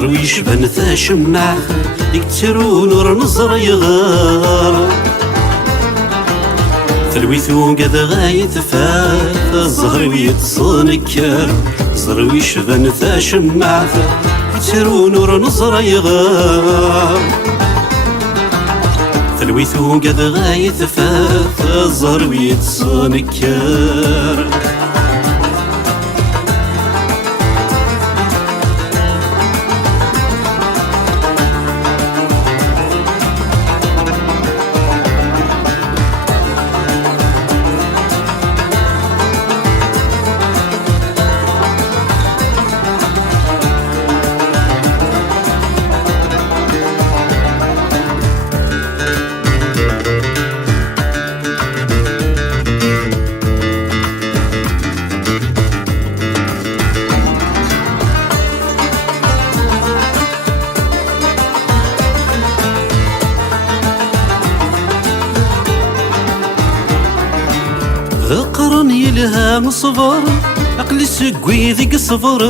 زرويش بان ذا شمع يكترو نور نظر يغار ثلويثو قد غايتفاث الزهر ويتصنكر زرويش بان ذا شمع يكترو نور نظر يغار ثلويثو قد غايتفاث الزهر ويتصنكر قرن يلهام صبر عقلي سقوي ذيك صبر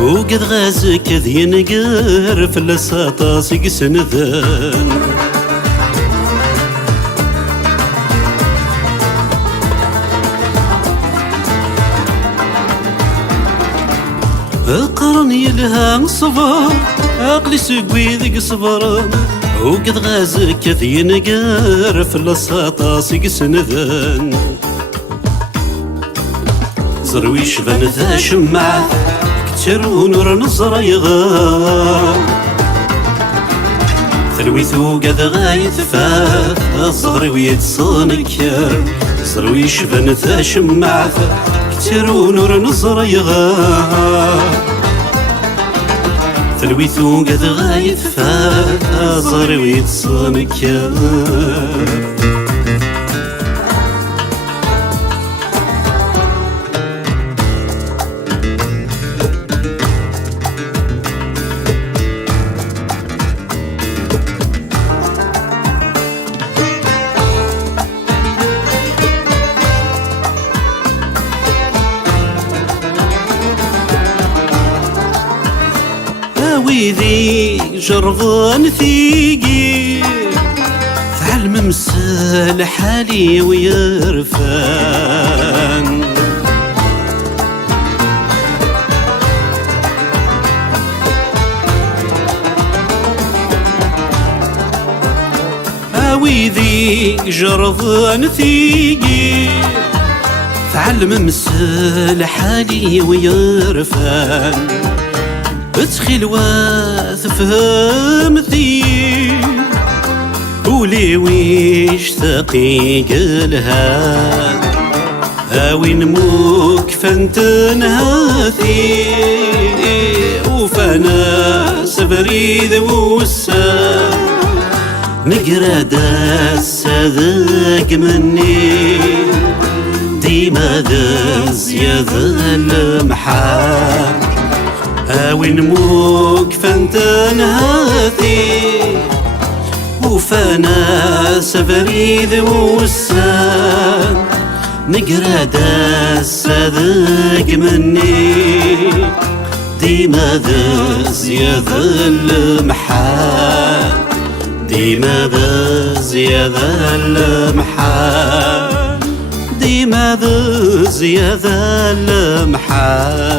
وقد غازك ذي نقر في اللساطة سيق سنذان قرن يلهام صبر عقلي سقوي ذيك صبر وقد غازك ذي نقر في اللساطة سيق سنذان زرويش بان ذا شمع كترو نور نظر يغار ثلويثو قد غايتفاث الزهر ويتصنكر زرويش بان ذا شمع كترو نور نظر يغار ثلويثو قد غايتفاث الزهر ويتصنكر ويذي جرضان ثيقي فعلم مسال حالي ويرفان ويذي جرضان ثيقي فعلم مسال حالي ويرفان ادخل وتفهم ذي ولي ويش ثقيق الهان وين موك فانتنهاثي وفانا سبريد وسا نقرا داس ذاك مني ديما داز يا ذا المحال وين موك فانتنهاثي وفانا سبريد وسا نقرا داس ذاك مني ديما داز يا ذا المحال ديما داز يا ذا المحال ديما داز يا ذا المحال